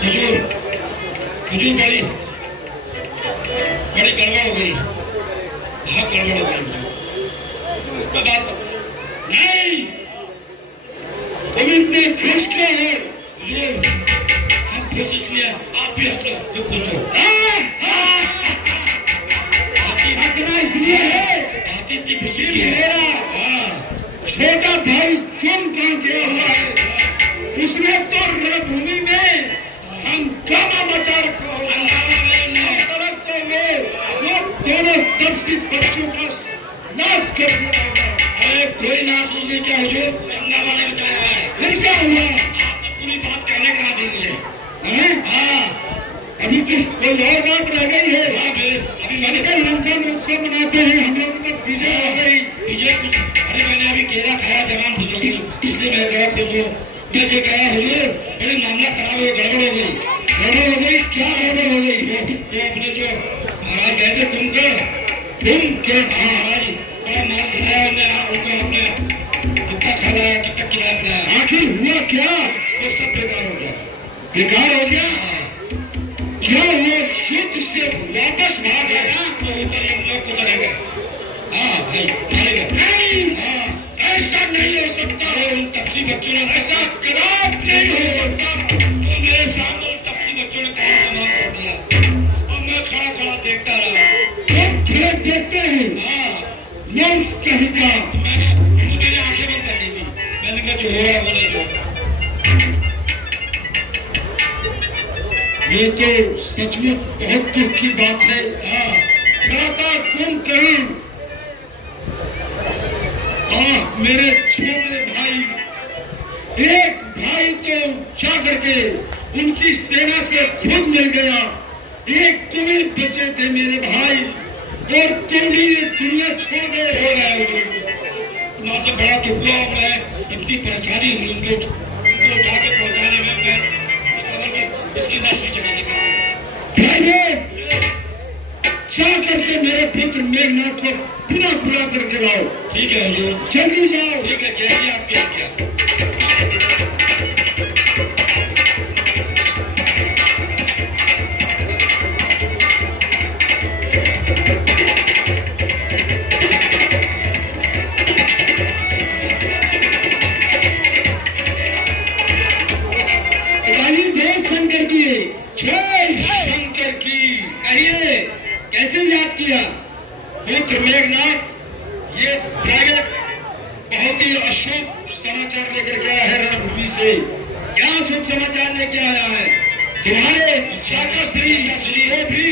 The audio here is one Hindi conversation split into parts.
हुजूर, हुजूर बड़ी बड़ी गड़बड़ हो गई, बहुत गड़बड़ हो गई हुजूर। इस पे बात नहीं, तुम इतने खुश क्यों हो? हुजूर हम खुश इसलिए, आप भी हंस लो, खूब खुश हो। हंसना इसलिए है बात इतनी खुशी कि की है। मेरा हाँ, छोटा भाई तुम कहाँ गया हुआ है? उसने तो रणभूमि में हंगामा मचा रखा होगा। हंगामा नहीं, तरफ तो वो दोनों तबसीत बच्चों का नाश कर दिया होगा। अरे कोई नाश नहीं किया हुजूर, कोई हंगामा नहीं मचाया है। फिर क्या हुआ? आपने पूरी बात कहने कहा थी मुझे। हैं? हाँ अभी कुछ कोई और बात रह गई है? हाँ, अभी मैंने चलकर लंका में उत्सव मनाते हैं, हम लोग तो विजय हो गई। विजय कुछ, अरे मैंने अभी केला खाया, जबान खुश हो गई, इसलिए मैं जरा खुश हूँ। जैसे कहा हुजूर, बड़े मामला खराब हो गया, गड़बड़ हो गई। गड़बड़ हो गई? क्या गड़बड़ हो गई? तो अपने जो महाराज गए थे कुंभकर्ण, तुम क्या? हाँ महाराज, बड़ा माल खिलाया उनको, आपने कितना खिलाया, कितना खिलाया पिलाया, आखिर हुआ क्या? वो सब बेकार हो गया। बेकार हो गया? हाँ, क्या वो युद्ध से वापस भाग आया? तो ऊपर हम लोग को चले गए। हाँ भाई, मारे गए। नहीं, हाँ, ऐसा नहीं हो सकता। अरे उन तपसी बच्चों ने, ऐसा कदाप नहीं हो सकता। तो मेरे सामने उन तपसी बच्चों ने काम तमाम कर दिया और मैं खड़ा खड़ा देखता रहा। तुम खड़े देखते हैं, हाँ, लोग कहेगा। मैंने आंखें बंद कर ली थी। मैंने कहा जो हो रहा है वो नहीं जो। ये तो सचमुच बहुत दुख की बात है। हाँ, भ्राता कुंभकर्ण, मेरे छोटे भाई, एक भाई तो जा करके उनकी सेना से खुद मिल गया, एक तुम ही बचे थे मेरे भाई, और तुम भी ये दुनिया छोड़ छोड़ गए। रहा है हुजूर। वहाँ से बड़ा दुख हुआ, मैं इतनी परेशानी हुई उनको उठा के पहुँचाने में। मैं खबर की इसकी नस भी चढ़ी निकली। भाई जा करके मेरे पुत्र मेघनाथ को पुनः बुला करके लाओ। ठीक है हुजूर, जल्दी जाओ। ठीक है, जैसे आपकी आज्ञा। पिताजी जय शंकर की। जय शंकर की। कहिए कैसे याद किया? पुत्र मेघनाथ, ये प्रागत बहुत ही अशुभ समाचार लेकर के आया है रणभूमि से। क्या शुभ समाचार लेके आया है? तुम्हारे चाचा श्री को भी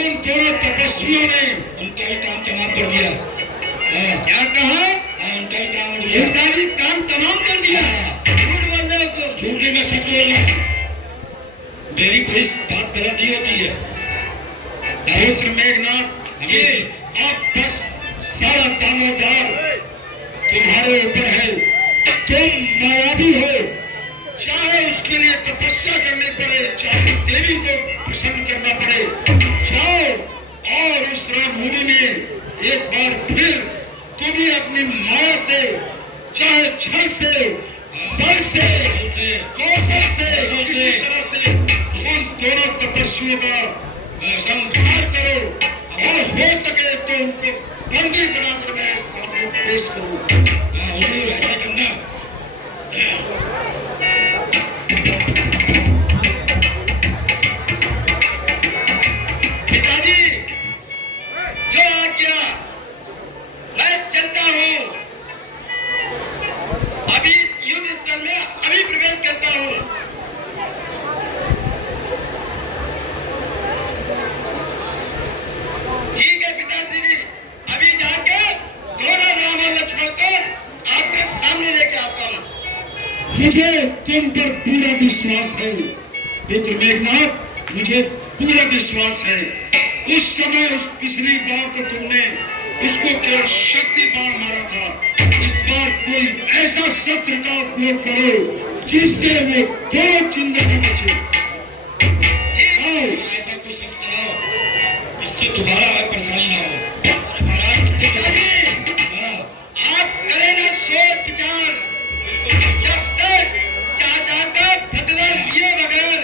उन दोनों तपस्वियों ने उनका भी काम तमाम कर दिया। हाँ, क्या कहा? हाँ, उनका भी काम हो गया। उनका भी काम तमाम कर दिया। झूठ बोल रहे हो तुम। झूठ नहीं, मैं सच बोल रहा हूँ। मेरी कोई बात गलत नहीं होती है। पुत्र मेघनाथ, ये अब बस सारा दामोदर तुम्हारे ऊपर है। तुम मायावी हो, चाहे उसके लिए तपस्या करनी पड़े, चाहे देवी को प्रसन्न करना पड़े, जाओ और उस रणभूमि में एक बार फिर तुम ही अपनी माया से, चाहे छल से, बल से, कौशल से, किसी तरह से उन दोनों तपस्वियों का संहार करो, और हो सके तो उनको बंदी बनाकर मैं सामने पेश करूं। हाँ हुजूर, ऐसा करना। पिताजी जो आज्ञा, मैं चलता हूँ। अभी इस युद्ध स्थल में अभी प्रवेश करता हूँ। ठीक है पिताजी जी, अभी जाके दोनों राम और लक्ष्मण को आपके सामने लेके आता हूँ। मुझे तुम पर पूरा विश्वास है पुत्र मेघनाथ, मुझे पूरा विश्वास है। उस समय उस पिछली बार तो तुमने उसको केवल शक्ति बाण मारा था, इस बार कोई ऐसा शस्त्र का उपयोग करो जिससे वो दोनों जिंदगी बचे। ठीक है? ऐसा कुछ चलाओ जिससे दोबारा परेशानी ना हो। अरे महाराज, पिताजी, हाँ, आप करें ना सोच विचार, जब तक चाचा का बदला लिए बगैर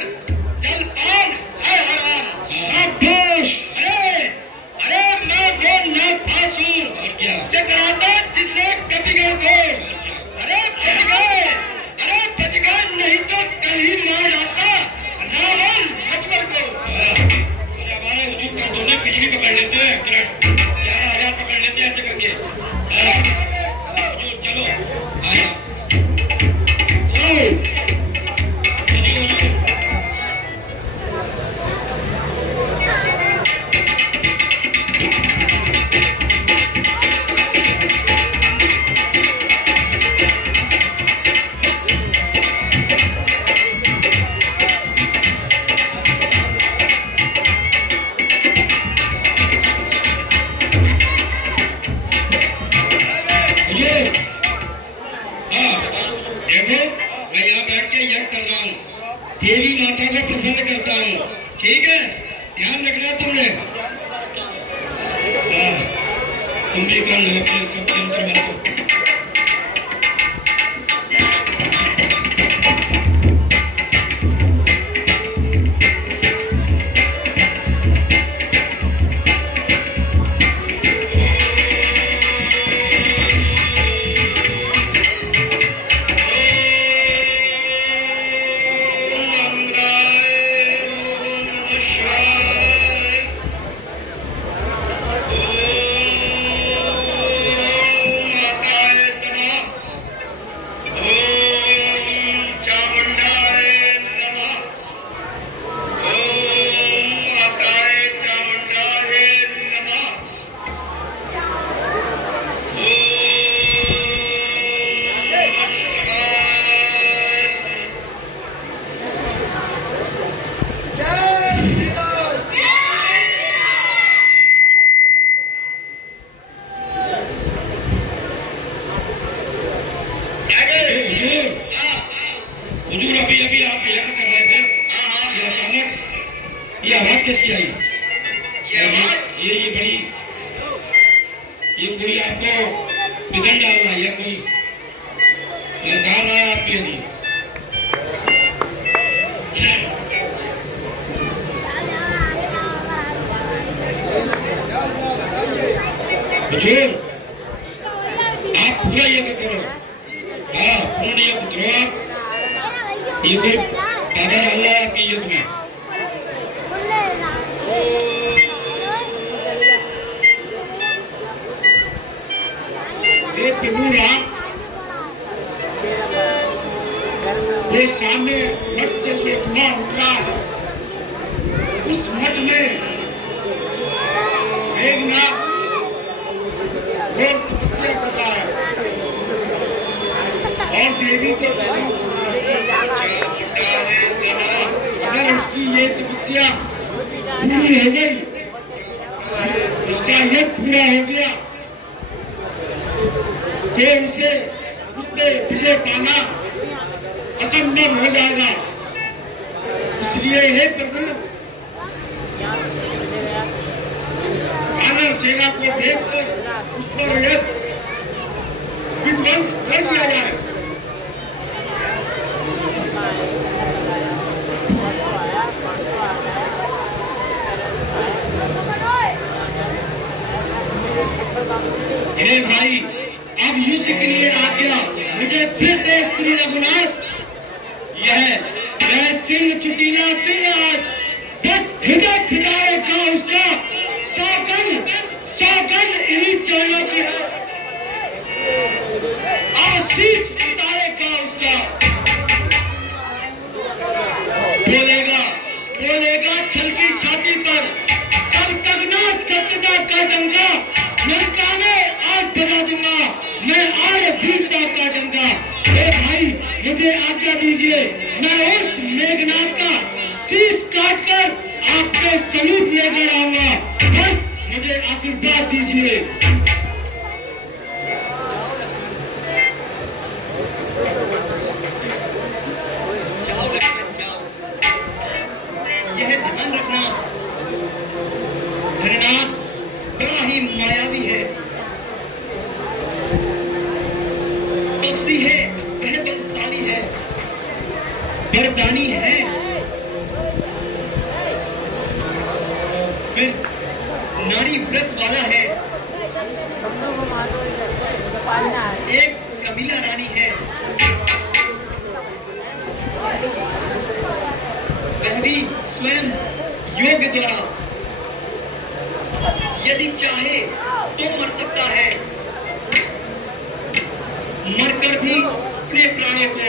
पसंद करता हूँ। ठीक है, ध्यान रखना तुमने। हाँ, तुम भी कर लो अपने सब तंत्र मंत्र। हुजूर अभी अभी आप यज्ञ कर रहे थे, ये अचानक ये आवाज कैसी आई? ये आवाज ये बड़ी, ये कोई आपको बिगड़ डालना है या कोई ललकार रहा है आपके लिए? हुजूर आप पूरा यज्ञ करो। हाँ, पूर्ण यज्ञ करो आप। ये कोई बाधा डालना है आपके युद्ध में। एक पिनूरा वो सामने मठ से जो धुआं उठ रहा है, उस मठ में मेघनाथ घोर तपस्या कर रहा है और देवी को प्रसन्न कर रहा है। अगर उसकी ये तपस्या पूरी हो गई, उसका यज्ञ पूरा हो गया, तो उसे उस पे विजय पाना असंभव हो जाएगा। इसलिए हे प्रभु, वानर सेना को भेजकर उस पर यज्ञ विध्वंस कर दिया जाए। हे भाई, अब युद्ध के लिए आज्ञा मुझे फिर दे श्री रघुनाथ। यह सिंह चुटीला सिंह आज बस हृदय पिटाए का उसका सौगंध इन्हीं चरणों की अब शीश उतारे का उसका। बोलेगा छल की छाती पर, कब तक ना सत्यता का डंका मैं काने आज बजा दूंगा, मैं आज वीरता का डंका। हे भाई, मुझे आज्ञा दीजिए, मैं उस मेघनाथ का शीश काटकर आपके समीप लेकर आऊंगा। बस मुझे आशीर्वाद दीजिए। जाओ लक्ष्मण जाओ, यह ध्यान रखना, धननाथ बड़ा ही मायावी है, तपसी है, वह बलशाली है, वरदानी है, फिर नारी व्रत वाला है, एक कबीला रानी है, वह भी स्वयं योग द्वारा यदि चाहे तो मर सकता है, मरकर भी अपने प्राणों को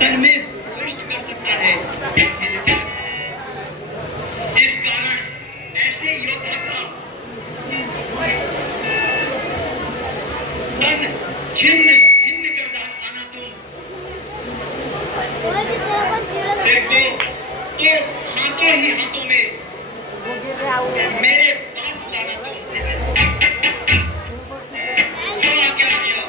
तन में प्रविष्ट कर सकता है। इस कारण ऐसे योद्धा का तन छिन्न भिन्न कर डालना तुम, सिर को तो हाथों ही हाथों में मेरे पास लाना तुम। जो आज्ञा किया।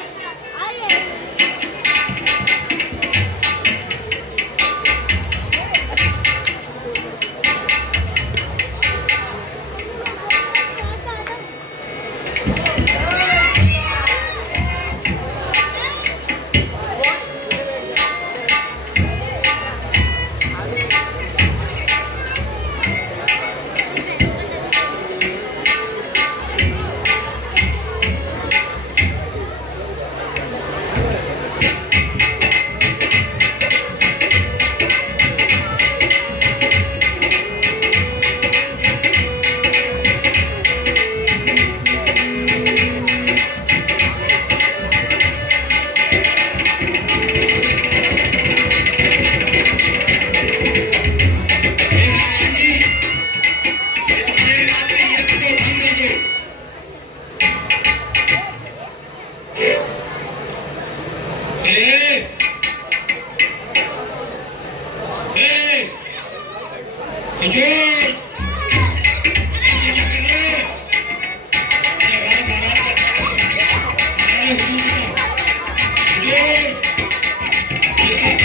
हुजूर ये क्या कर रहे हो? ये हमारे महाराज का हमारे हुजूर का हुजूर ये सब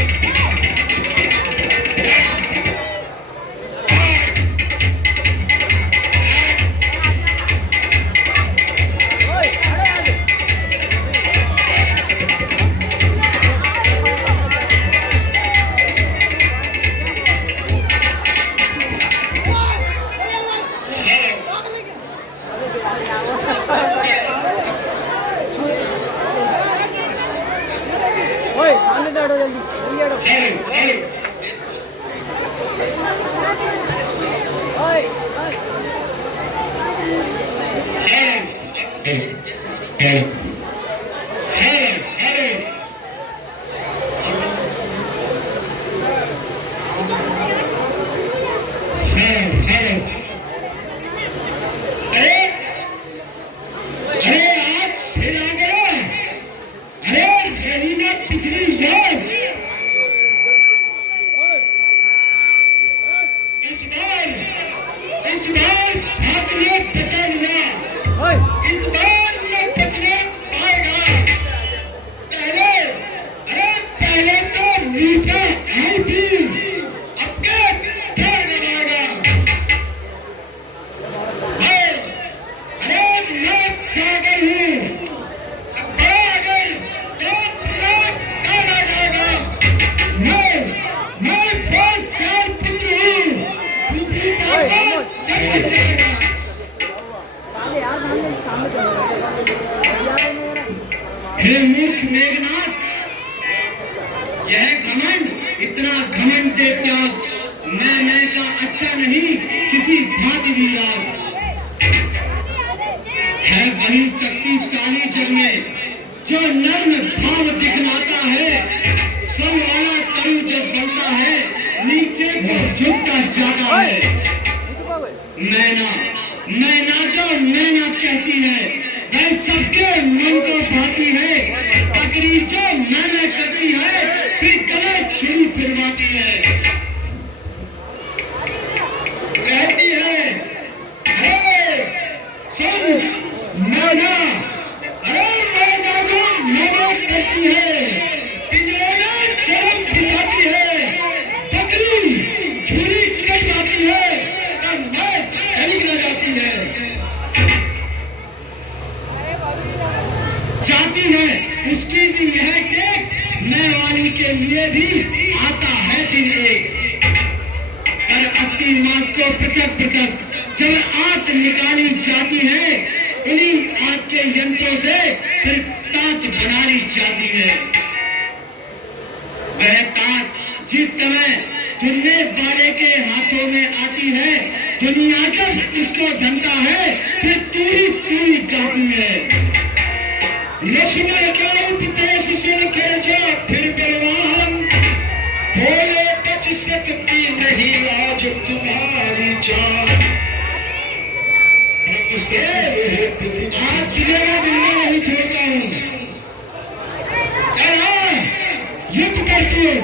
हे मूर्ख मेघनाथ, यह घमंड, इतना घमंड दे त्याग, मैं का अच्छा नहीं किसी भांति वीरान है। वही शक्तिशाली जग में जो नर्म भाव दिखलाता है, सब वाला तरु जब फलता है नीचे को झुकता जाता है। नैना जो नैना कहती है वह सबके मन को भाती है। बकरी जो मैंने करती है फिर गले छुरी फिरवाती है। कहती है अरे सुन नैना, अरे नैना जो नैना करती है, पिंजरे चरम बिठाती है, बकरी छुरी कटवाती है और मैं निकल जाती है। चाहती है उसकी भी यह देख, नए वाली के लिए भी आता है दिन एक। कर अस्थि मांस को पृथक पृथक जब आंत निकाली जाती है, उन्हीं आंत के यंत्रों से फिर तांत बनानी जाती है। वह तांत जिस समय चुनने वाले के हाथों में आती है, दुनिया जब उसको धनता है फिर तूरी तूरी गाती है। लक्ष्मण का उपदेश सुन के जा फिर बलवान, बोले बच सकती नहीं आज तुम्हारी जान। आज तुझे मैं जिंदा नहीं छोड़ता हूँ। चल युद्ध करती हूँ।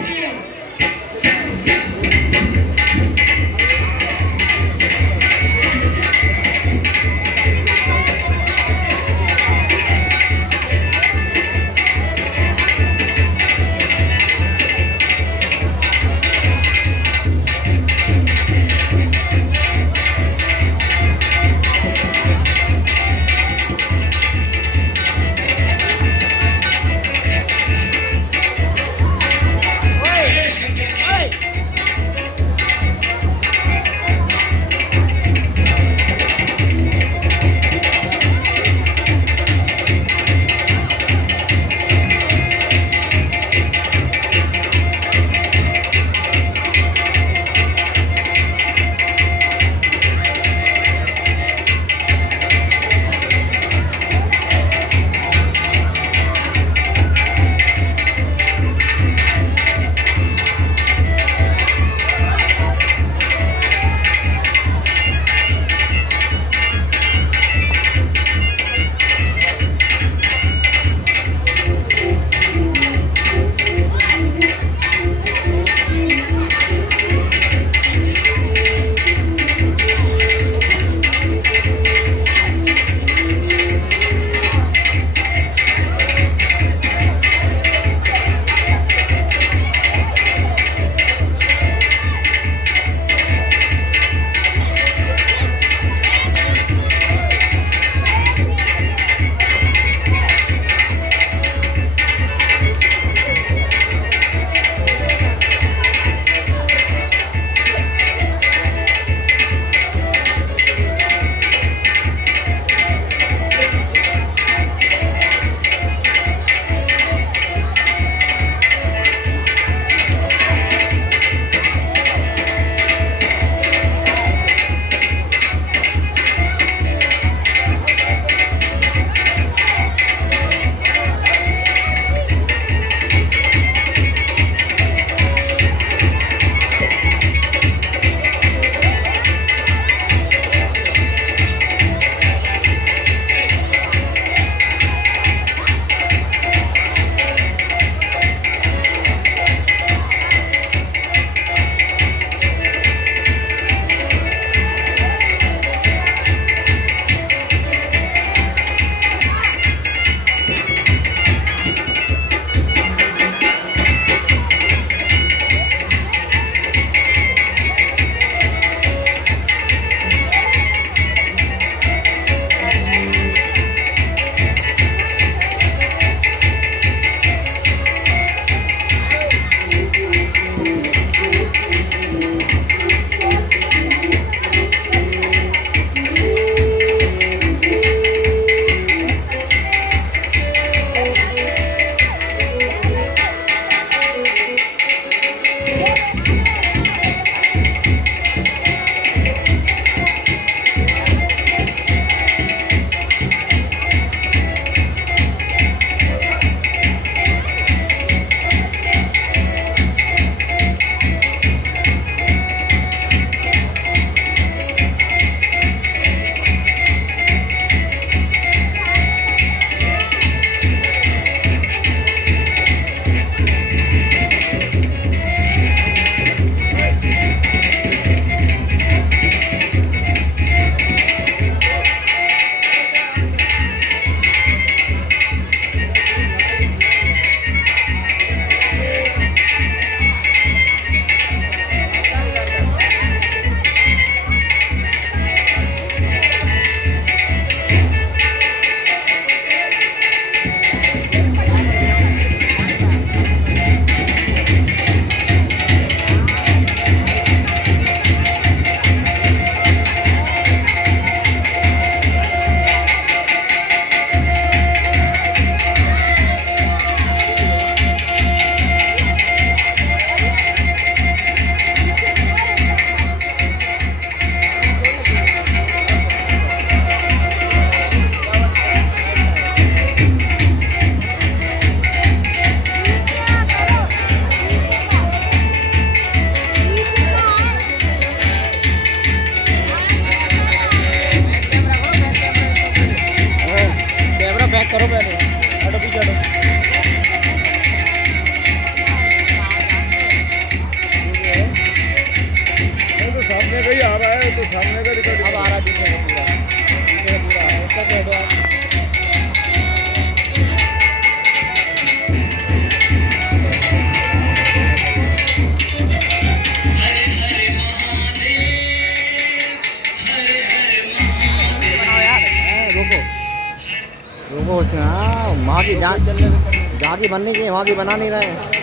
की जहाँ की बननी चाहिए वहाँ की बना नहीं रहे।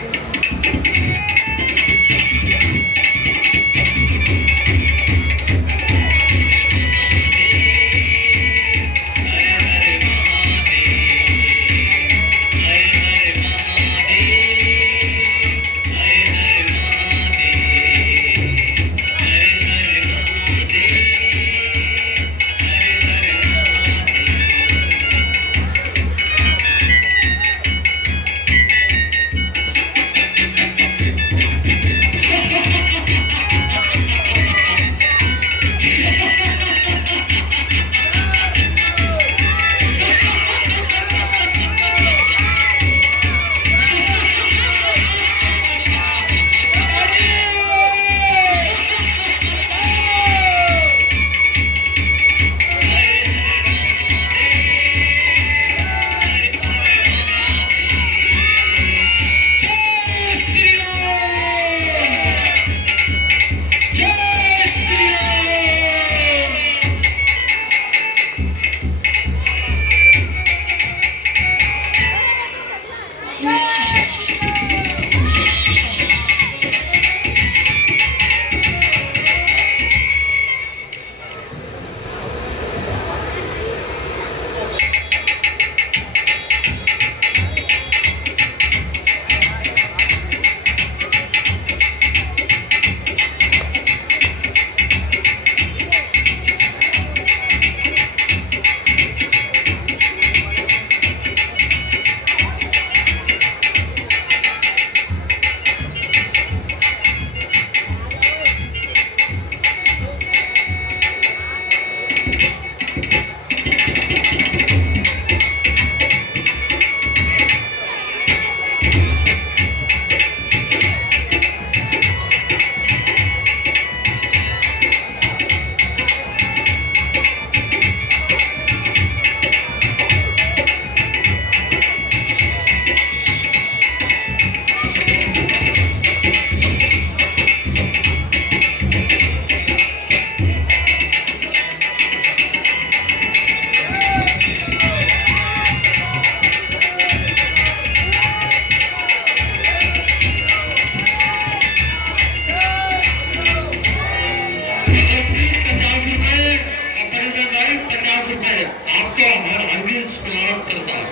आपका हार्दिक स्वागत करता है।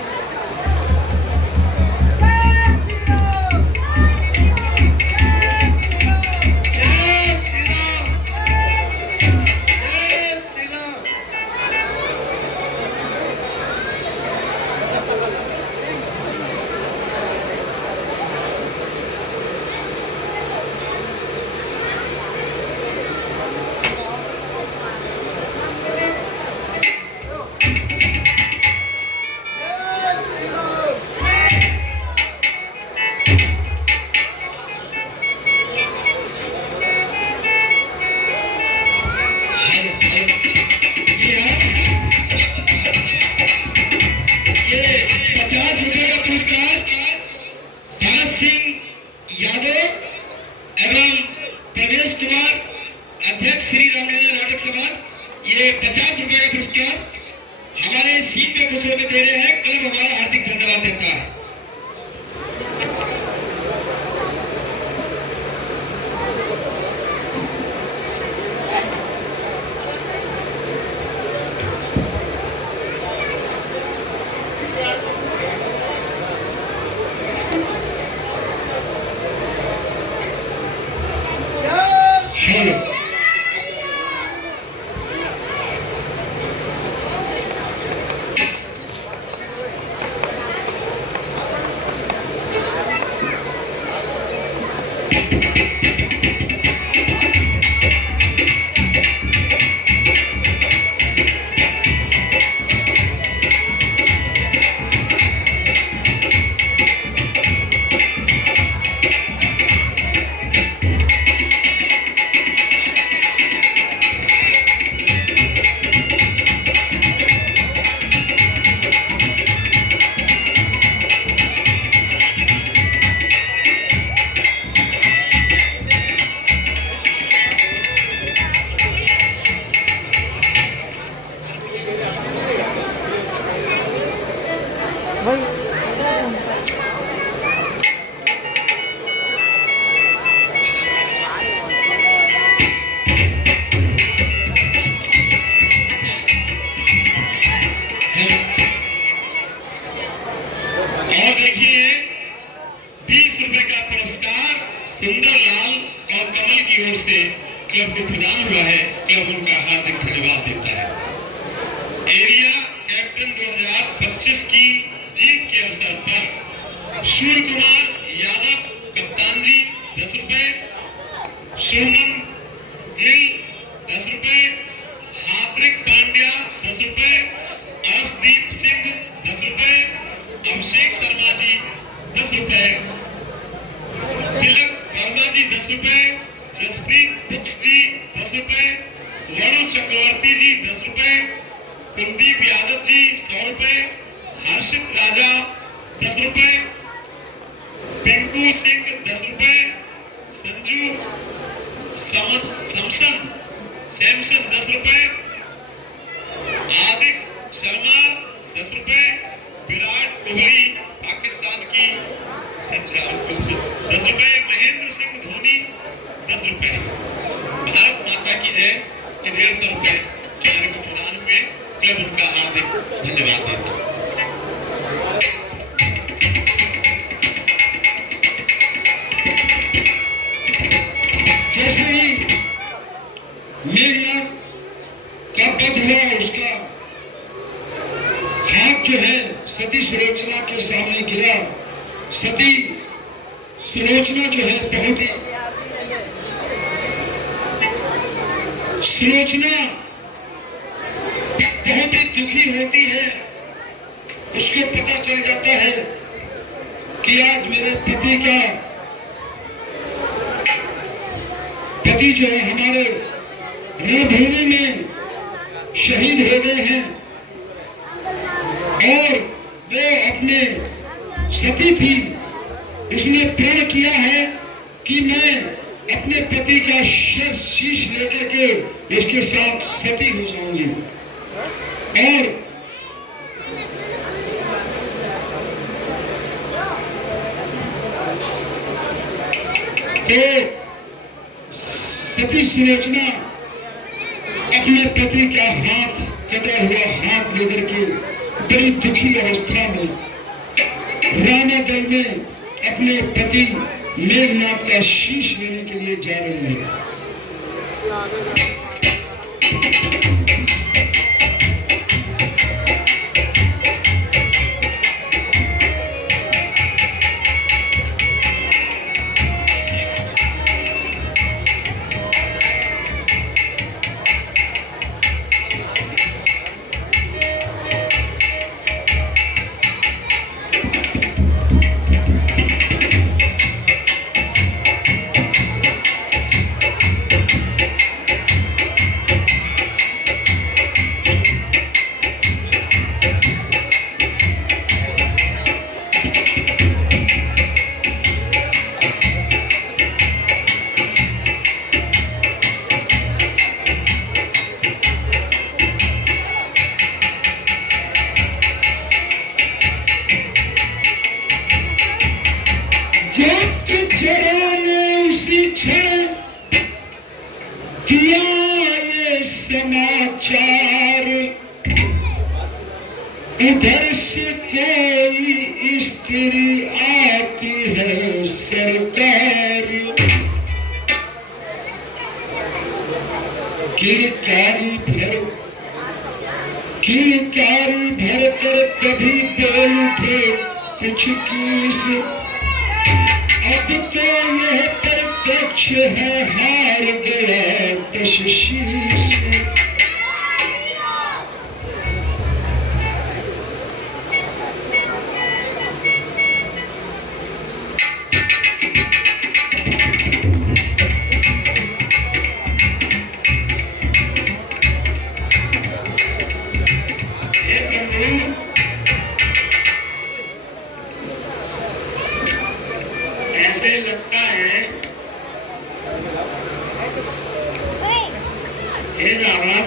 जय श्री राम, जय श्री राम। ये 50 रुपए का पुरस्कार भगत सिंह यादव एवं प्रवेश कुमार अध्यक्ष श्री रामलीला नाटक समाज, ये 50 रुपए का पुरस्कार हमारे सीन पे खुश होकर दे रहे हैं। क्लब हमारा हार्दिक धन्यवाद देता है। हेलो से क्लब को प्रदान हुआ है, क्लब उनका हार्दिक धन्यवाद देता है। एरिया कैप्टन 2025 की जीत के अवसर पर सूर्य कुमार यादव कप्तान जी 10 रुपए, सुमन गिल 10 रुपए, हार्दिक पांड्या 10 रुपए, अर्शदीप सिंह 10 रुपए, अभिषेक शर्मा जी 10 रुपए, तिलक वर्मा जी 10 रुपए, जसप्रीत बुक्स जी 10 रुपए, वरुण चक्रवर्ती जी 10 रुपए, कुलदीप यादव जी 100 रुपए, हर्षित राजा 10 रुपए, पिंकू सिंह 10 रुपए, संजू सैमसन 10 रुपए, आदिक शर्मा 10 रुपए, विराट कोहली पाकिस्तान की 10 रुपए, महेंद्र सिंह धोनी 10 रुपए, भारत माता की जय ये 150 रुपए हमारे को प्रदान हुए, क्लब उनका हार्दिक धन्यवाद देता हूं। जैसे ही मेघनाथ का वध हुआ, उसका हाथ जो है सती सुलोचना के सामने गिरा। सती सुलोचना जो है बहुत ही दुखी होती है। उसको पता चल जाता है कि आज मेरे पति जो है हमारे रणभूमि में शहीद हो गए हैं, और वो अपने सती थी, उसने प्रण किया है कि मैं अपने पति का शीश लेकर के उसके साथ सती हो जाऊंगी। और तो सती सुलोचना अपने पति का कटा हुआ हाथ लेकर के बड़ी दुखी अवस्था में राणा दल में अपने पति मेघनाथ का शीश लेने के लिए जा रही है। समाचार इधर से कोई स्त्री आती है सरकार, किलकारी भर कर कभी बोल उठे कुछ किस। अब तो यह प्रत्यक्ष है हार गया तशशीश। ऐसे लगता है हे रावण,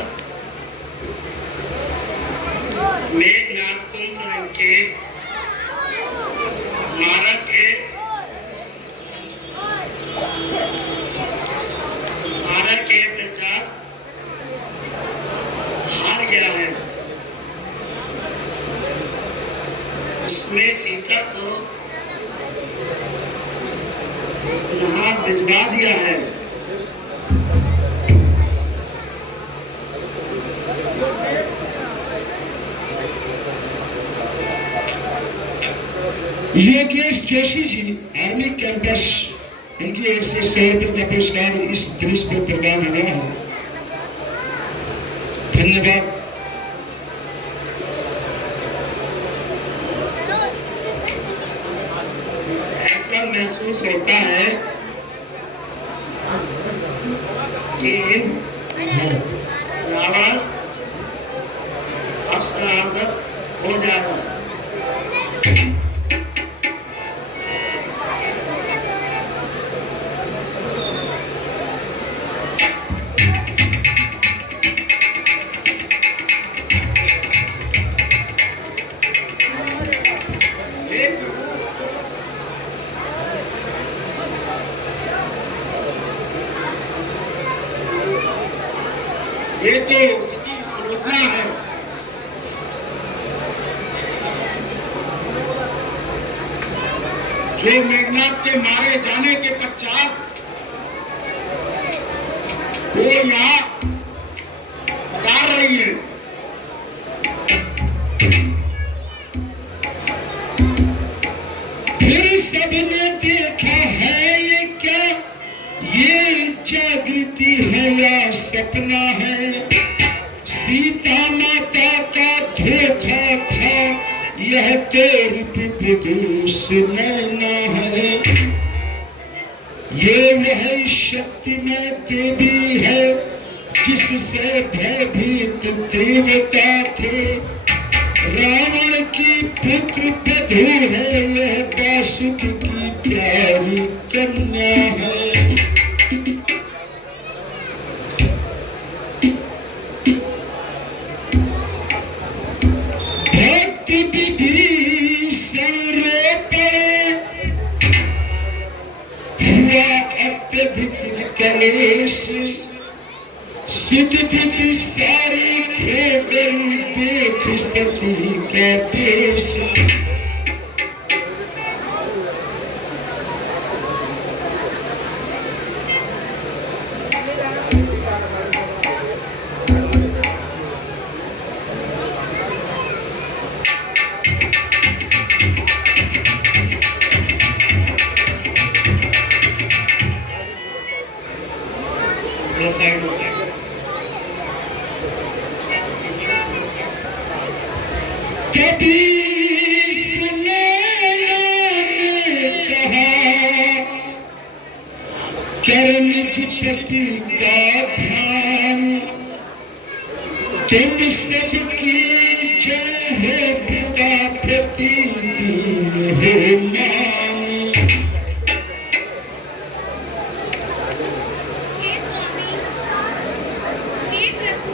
मेघनाथ कुंभकर्ण के मारा के प्रताप हार गया है। उसमें सीता को नहा भिजवा दिया है। योगेश जोशी जी, आर्मी कैंपस, उनकी ओर से 100 रुपये का पुरस्कार इस दृश्य पर प्रदान हुआ है। धन्यवाद। ऐसा महसूस होता है कि रावण अब शरारत हो जाएगा। हे प्रभु, ये तो सती सुलोचना है। जो मेघनाथ के मारे जाने के पश्चात वो यहाँ पधार रही है। फिर सबने देखा है ये क्या, ये जागृति है या सपना है। सीता माता का धोखा था, यह तो रूप विदुष नैना है। ये वह शक्तिमय देवी है जिससे भयभीत देवता थे। रावण की पुत्र बधू है, यह बासुक की प्यारी कन्या है। भक्त विभीषण रो पड़े, हुआ अत्यधिक कलेश। सुध बुध सारी खो गई, देख सती का देश। थोड़ा साइड हो जाएगा। कभी सुनैना ने कहा, कर निज पति का ध्यान। तुम सबकी जय हो, पिता प्रति दीन हो मान। हे स्वामी, हे प्रभु,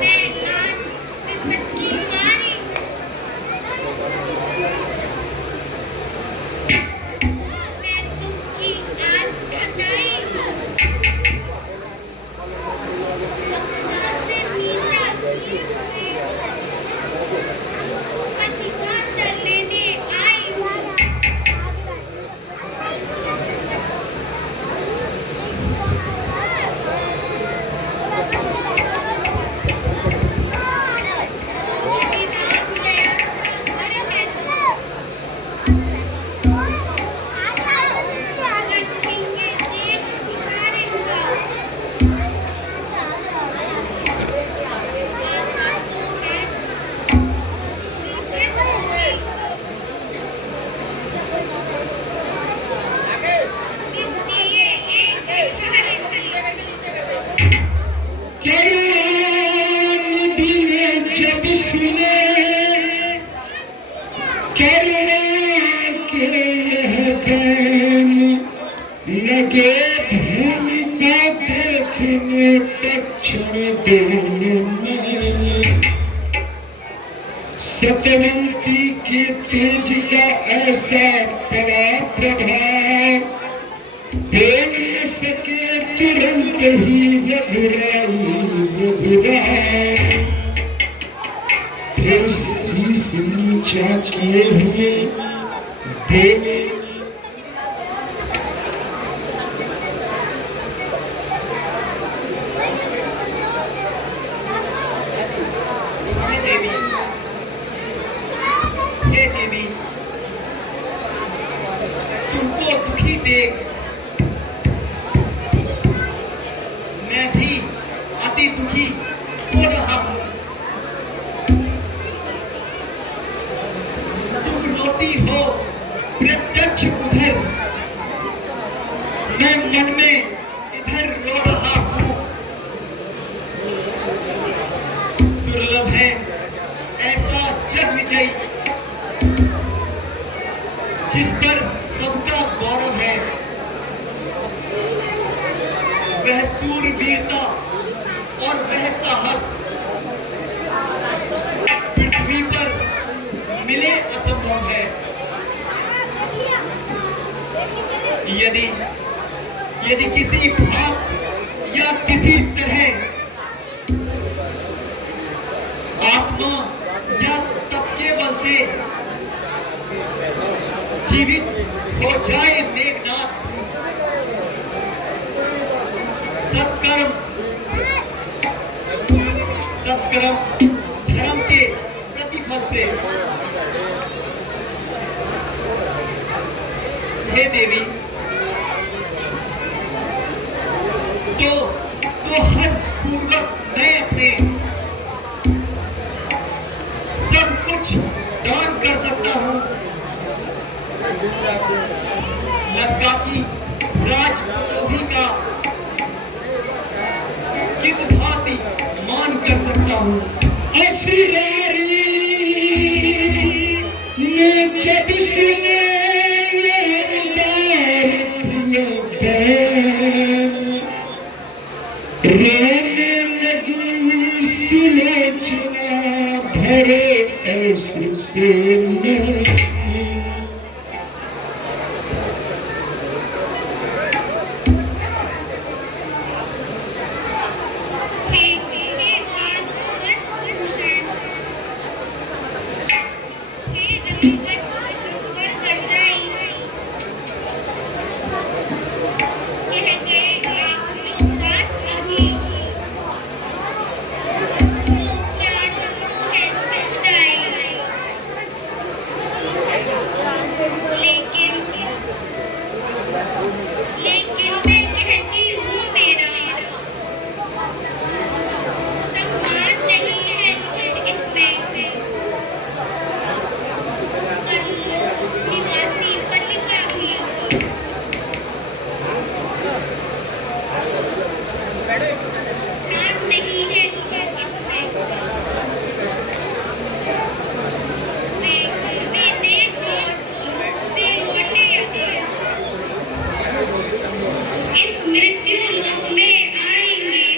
मैं आज विपत की मारी हूँ। मैं दुख की आज सताई हूँ। अपना सिर नीचा किए हुए पति का सर लेने आई हूँ। यदि राम दया सागर है तो रखेंगे देख भिखारियों का। आशा तो है सिद्धि होगी। वित्तीय एक भिखारी करुणानिधि ने जब सुने, करुणा के यह बैन, लगे भूमि को देखने तक्षण दोनों नैन। सतवंती के तेज का ऐसा पड़ा प्रभाव, बोल न सके तुरंत ही रघुराई रघुराई। फिर शीश नीचा किए हुए बोले, मैं मन में इधर रो रहा हूँ। दुर्लभ है ऐसा जग विजयी जिस पर सबका गौरव है। वह सूरवीरता और वह साहस पृथ्वी पर मिले असंभव है। यदि किसी भात या किसी तरह आत्मा या तप के बल से जीवित हो जाए मेघनाथ, सत्कर्म धर्म के प्रतिफल से। हे देवी, तो हर्ष पूर्वक मैं अपने सब कुछ दान कर सकता हूँ। लंका की राजपुरोही का किस भांति मान कर सकता हूँ। असुरारी ने जब सुने ये उदार प्रियतम, रोने लगी सुलोचना भरे ऐसे से नहीं। लेकिन मैं कहती हूँ मेरा सम्मान नहीं है कुछ इसमें। परलोक निवासी पति का भी स्थान नहीं है कुछ इसमें। वे देख लौट से लौटे अगर इस मृत्यु लोक में आएंगे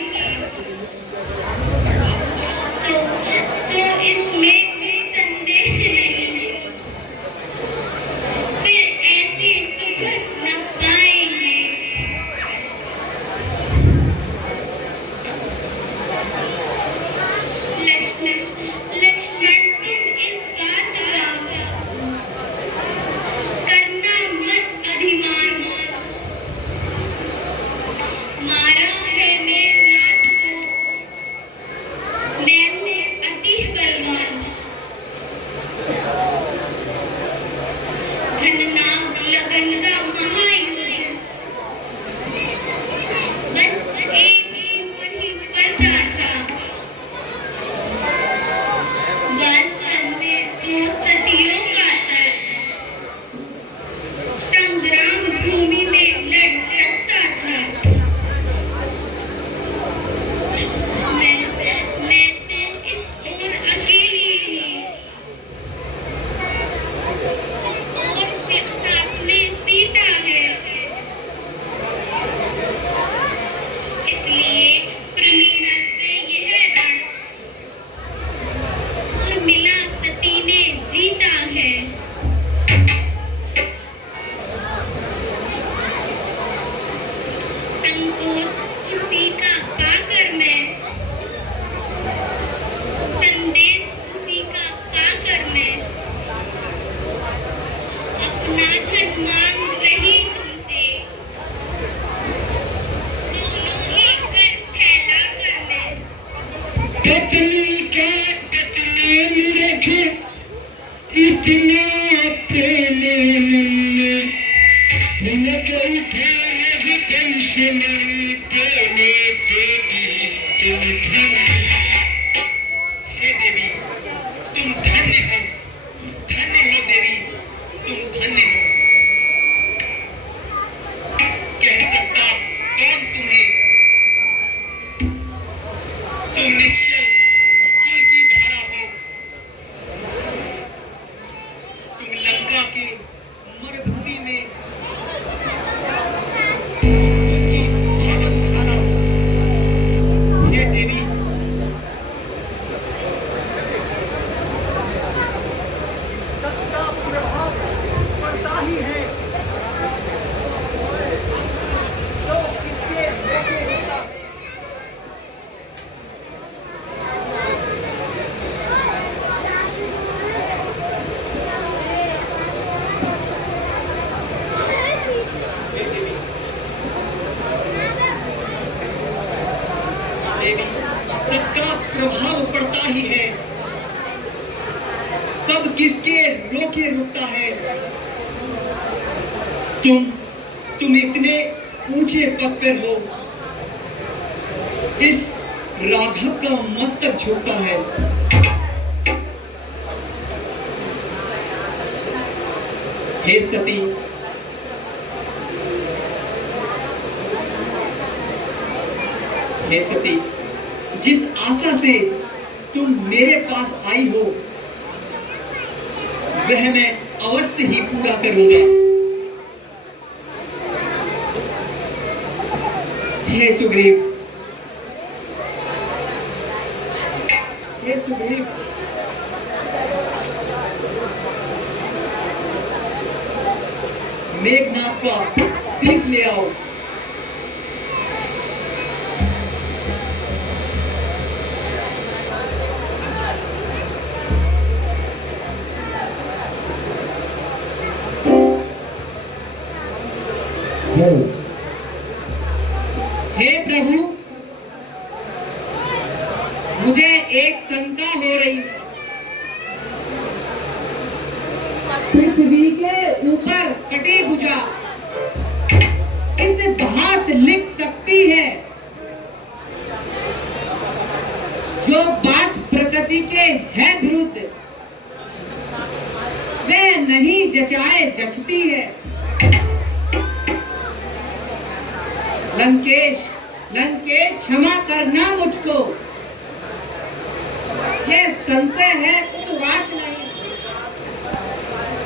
तो इसमें कुछ संदेह नहीं, फिर ऐसी सुख न पाएंगे। लक्ष्मण तुम इस बात का करना मत अभिमान। मारा है मेघनाथ को मैं हूँ अति बलवान। धननाग लगन का महायुद्ध बस एक ऊपर ही पड़ता था। वास्तव में दो सदियों का सर संग्राम भूमि में लड़ सकता था। मैं तो इस ओर अकेली हूँ, उस ओर से साथ में सीता है। इसलिए प्रमीणा से यह रण उर्मिला सती ने जीता है। संकोच उसी का पाकर मैं, संदेश उसी का पाकर मैं अपना धन मांग रही तुमसे। दोनों ही कर फैला कर मैं पत्नी का पत्नी रखे इतना प्रेम गई से मेरी प्रेमे तेरी तुम धन्य। हे देवी तुम धन्य हो देवी तुम धन्य हो। कह सकते सत का प्रभाव पड़ता ही है। कब किसके रोके रुकता है। तुम इतने ऊंचे पद पर हो, इस राघव का मस्तक झुकता है। हे सती, हे सती, जिस आशा से तुम मेरे पास आई हो वह मैं अवश्य ही पूरा करूंगा। हे सुग्रीव, हे सुग्रीव, मेघनाथ का शीश ले आओ। हे प्रभु, मुझे एक शंका हो रही। पृथ्वी के ऊपर कटी भुजा किस बात लिख सकती है, जो बात प्रकृति के है विरुद्ध वे नहीं जचाए जचती है। लंकेश, लंकेश, क्षमा करना मुझको, ये संशय है, उपवास नहीं।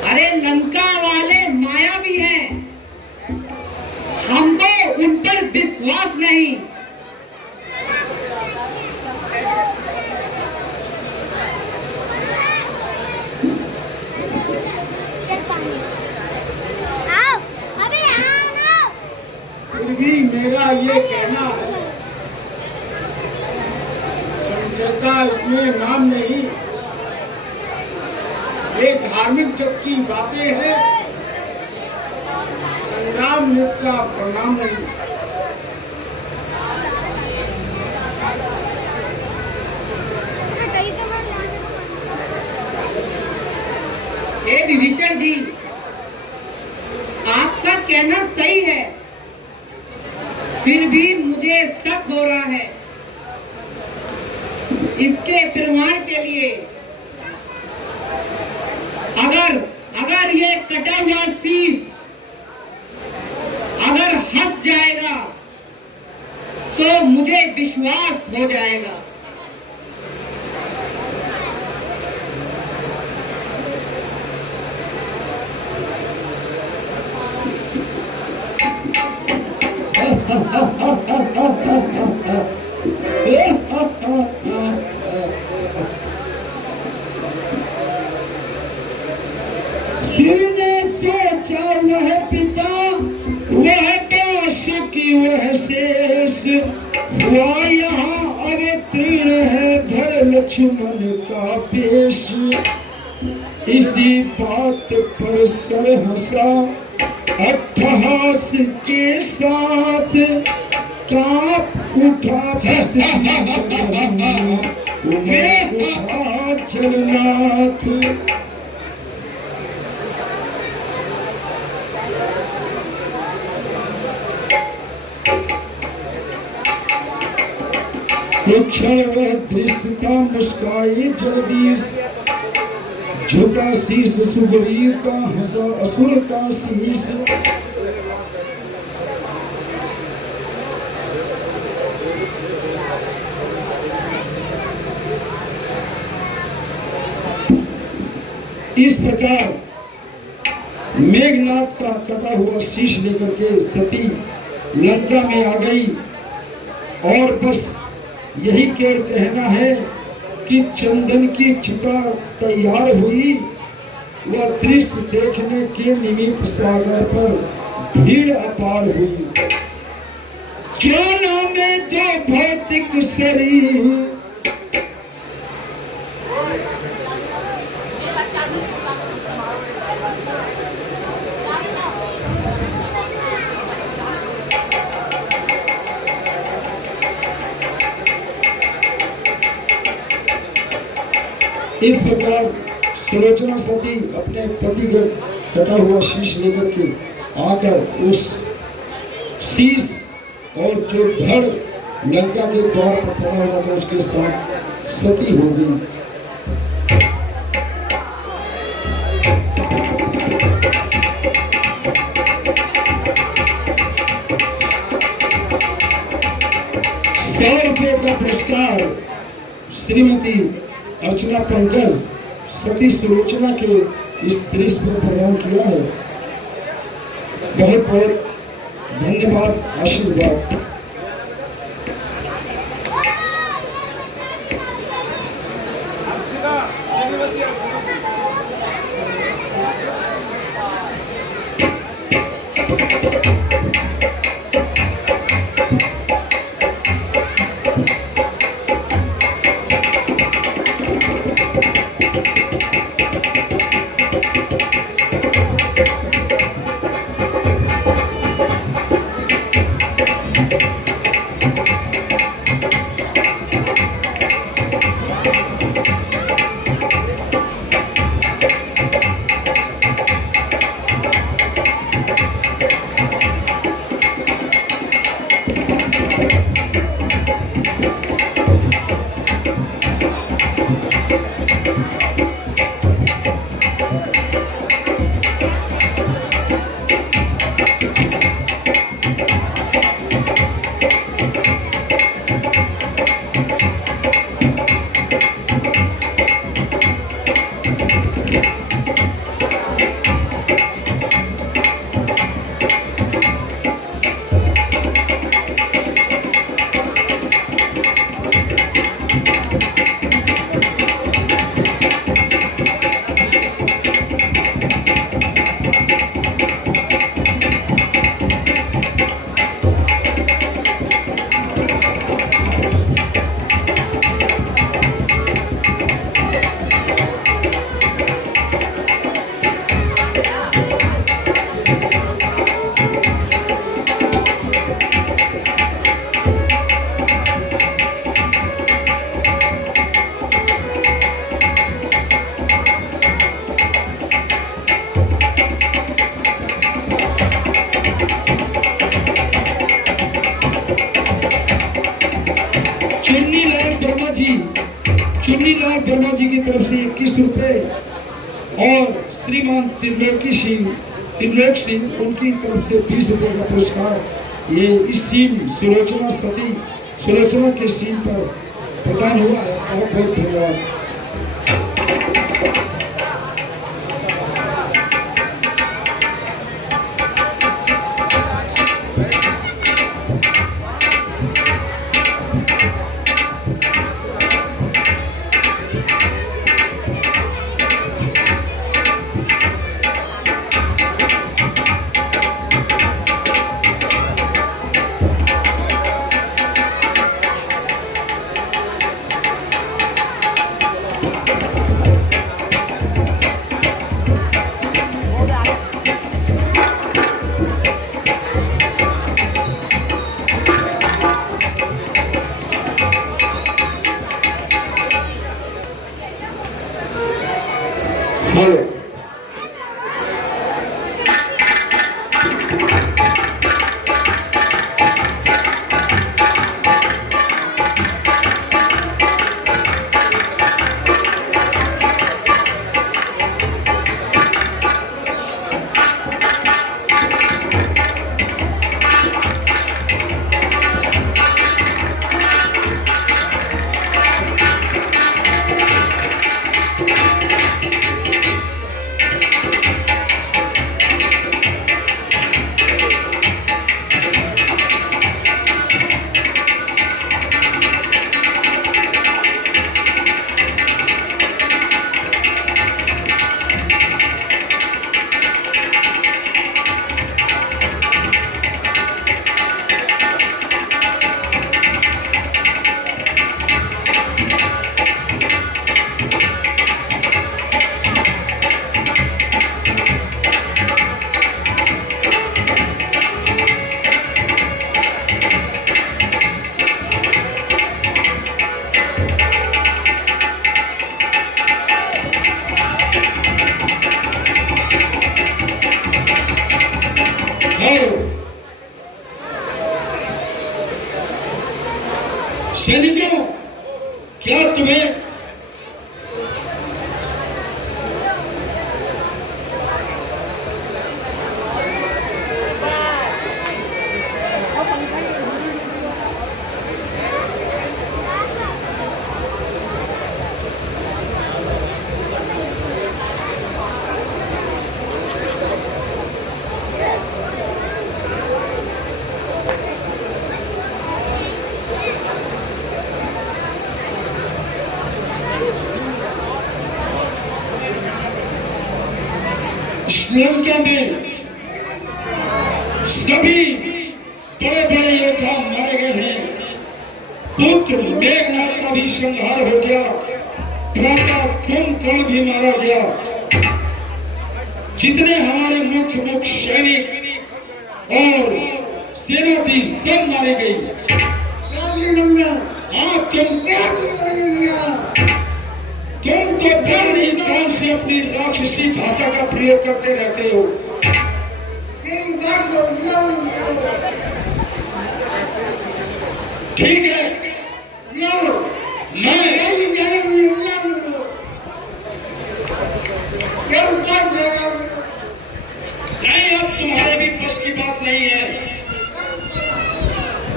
अरे लंका वाले मायावी हैं, हमको उन पर विश्वास नहीं। फिर भी मेरा ये कहना है, संशय का इसमें नाम नहीं। ये धार्मिक जग की बातें हैं, संग्राम युद्ध का प्रणाम नहीं। हे विभीषण जी, आपका कहना सही है, फिर भी मुझे शक हो रहा है। इसके प्रमाण के लिए अगर ये कटा हुआ शीश अगर हंस जाएगा तो मुझे विश्वास हो जाएगा। सुनने सोचा वह पिता, वह दास की वह शेष, हुआ यहाँ अवतीर्ण है धर लक्ष्मण का पेश। इसी बात पर सर हंसा अट्ठहास के साथ, कांप उठा जगन्नाथ। कुछ वह दृश्य था, मुस्काई जगदीश, झुका शीश सुग्रीव का, हंसा असुर का शीश। इस प्रकार मेघनाथ का कटा हुआ शीश लेकर के सती लंका में आ गई। और बस यही केवल कहना है कि चंदन की चिता तैयार हुई। वह दृश्य देखने के निमित्त सागर पर भीड़ अपार हुई। ज्वाला में दो भौतिक शरीर, इस प्रकार सुलोचना सती अपने पति का कटा हुआ शीश लेकर के आकर उस शीश और जो धड़ लंका के द्वार पर पड़ा हुआ था उसके साथ सती हो गई। ₹100 का पुरस्कार श्रीमती अर्चना पंकज सती सुलोचना के इस दृश्य पर प्रदान किया है। बहुत बहुत धन्यवाद, आशीर्वाद। चुन्नीलाल वर्मा जी की तरफ से 21 रुपए और श्रीमान त्रिलोक सिंह उनकी तरफ से 20 रुपए का पुरस्कार ये इस सीन सुलोचना के सीन पर प्रदान हुआ है। बहुत बहुत धन्यवाद। सैनिकों, क्या तुम्हें श्रीलंका में सभी बड़े बड़े योद्धा मारे गए हैं। पुत्र मेघनाथ का भी संहार हो गया, भ्राता कुंभकर्ण भी मारा गया। जितने हमारे मुख्य सैनिक और सेना थी सब मारी गई। हाँ, तुम तो बड़ी कौन से अपनी राक्षसी भाषा का प्रयोग करते रहते हो। ठीक है, नहीं, अब तुम्हारे भी बस की बात नहीं है,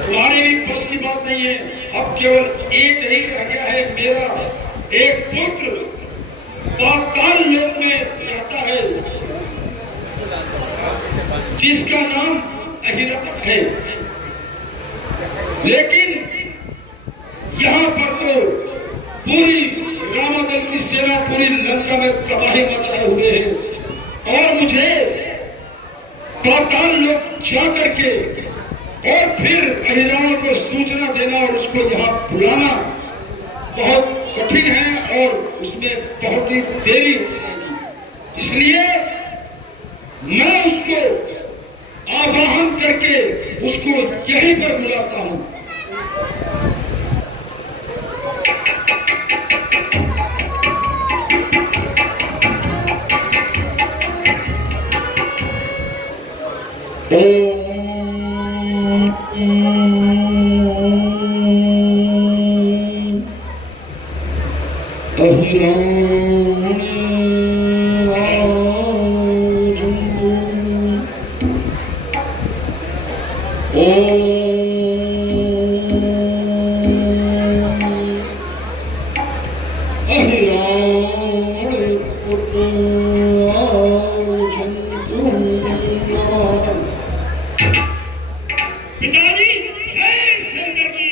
तुम्हारे भी बस की बात नहीं है। अब केवल एक ही रह गया है, मेरा एक पुत्र पाताल लोक में रहता है, जिसका नाम अहिरवण है। लेकिन यहाँ पर तो पूरी रामादल की सेना पूरी लंका में तबाही मचाए हुए है और मुझे पाताल लोक जा करके और फिर अहिरावण को सूचना देना और उसको यहाँ बुलाना बहुत कठिन है और उसमें बहुत ही देरी हो जाएगी। इसलिए मैं उसको आवाहन करके उसको यहीं पर बुलाता हूं। पिताजी, जय शंकर की।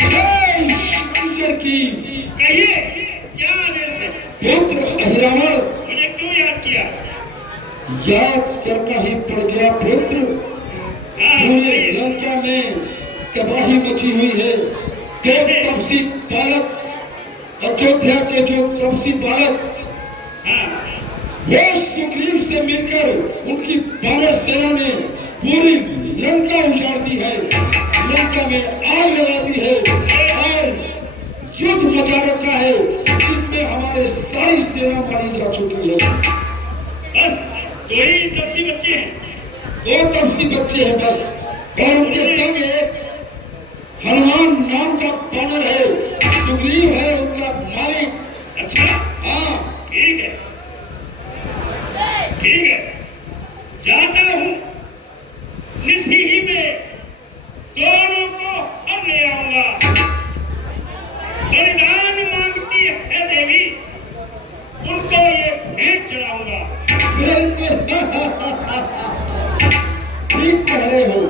जय शंकर की। कहिए, क्या आदेश है? पुत्र अहिरावण, मुझे क्यों याद किया? याद करना ही पड़ गया पुत्र। पूरे लंका में तबाही मची हुई है। तो तपसी बालक, अयोध्या के जो तपसी बालक, वो सुग्रीव से मिलकर उनकी वानर सेना ने पूरी लंका उजाड़ दी है, लंका में आग लगा दी है और युद्ध मचा रखा है, जिसमें हमारे सारी सेना मारी जा चुकी है। बस दो ही तपसी बच्चे हैं। दो तपसी बच्चे हैं बस, और उनके संग एक हनुमान नाम का वानर है, सुग्रीव है उनका मालिक। अच्छा, हाँ, ठीक है, ठीक है, जाता हूँ। निसी ही में दोनों को हर ले आऊंगा। बलिदान मांगती है देवी, उनको ये भेंट चढ़ाऊंगा। बिल्कुल ठीक कह रहे हो।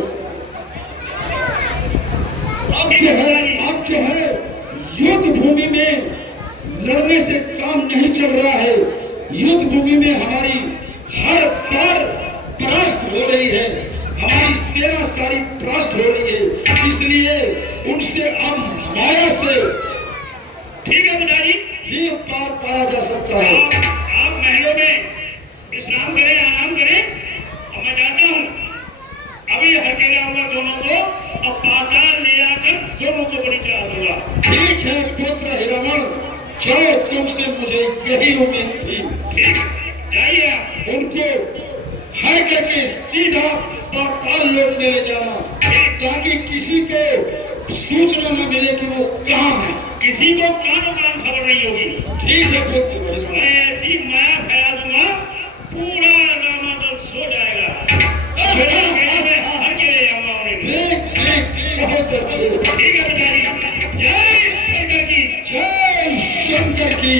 अब जो है युद्ध भूमि में लड़ने से काम नहीं चल रहा है। युद्ध भूमि में हमारी हर बार परास्त हो रही है, हमारी सेना सारी परास्त हो रही है। इसलिए उनसे अब माया से ठीक है पिताजी, ही पार पाया जा सकता है। आप महलों में विश्राम करें, आराम करें, और मैं जाता हूँ। अभी हर के लाऊंगा दोनों को और पाताल ले आकर दोनों को बलि चढ़ा दूंगा। ठीक है पुत्र अहिरावण, चलो, तुमसे मुझे यही उम्मीद थी। ठीक, जाइए आप। उनको हर करके सीधा पाताल लोक में ले जाना, ताकि किसी को सूचना न मिले कि वो कहाँ है। किसी को कानो कान खबर नहीं होगी। ठीक है पुत्र भैरव। मैं ऐसी माया फैला दूंगा, पूरा रामादल सो जाएगा। फिर मैं हर के ले जाऊंगा उन्हें। ठीक ठीक, बहुत अच्छे। ठीक है पिताजी। जय शंकर की। जय शंकर की।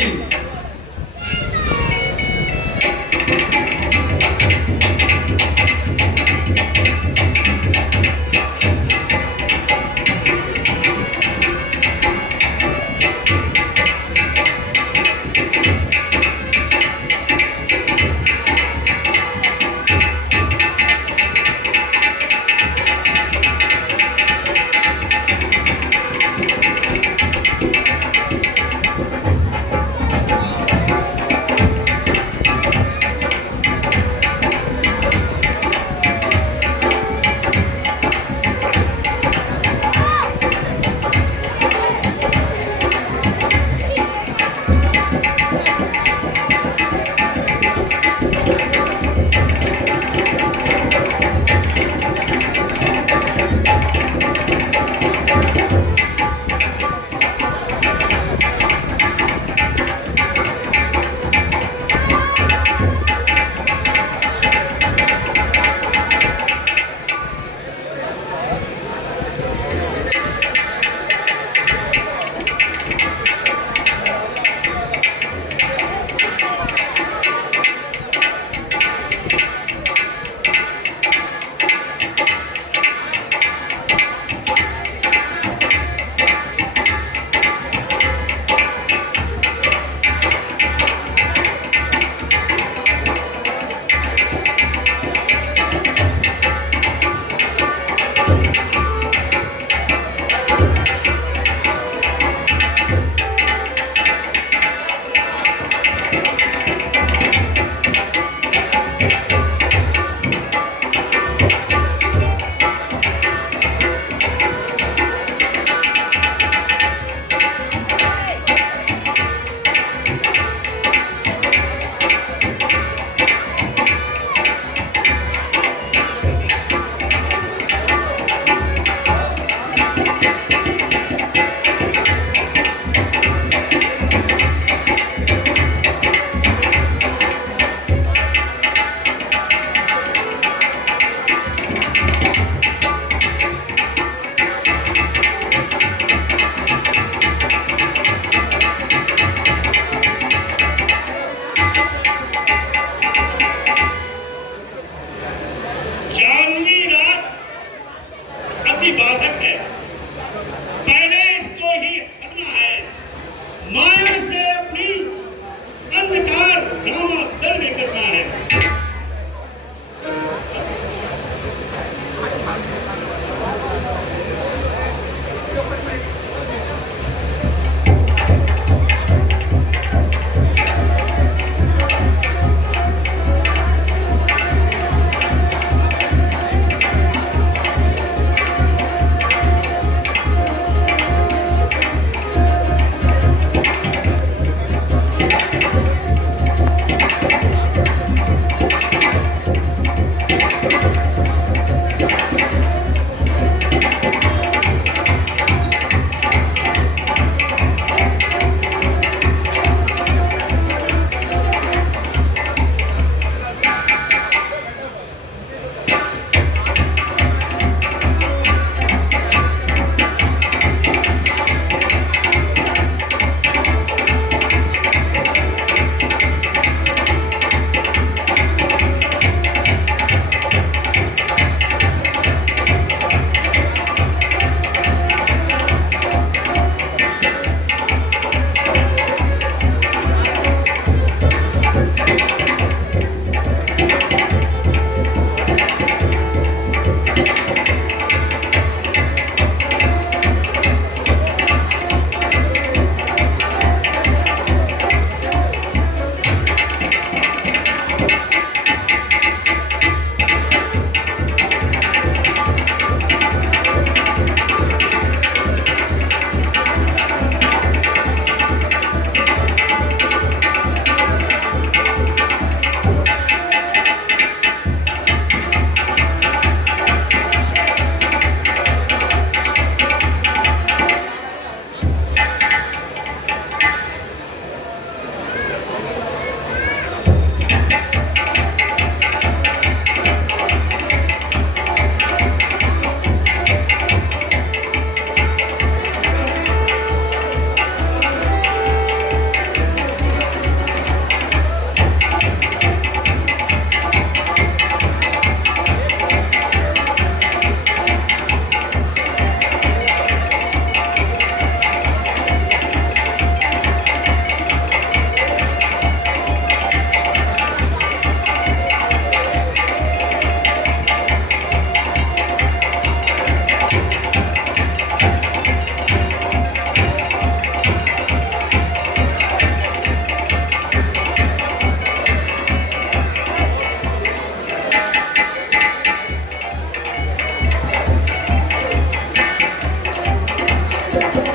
है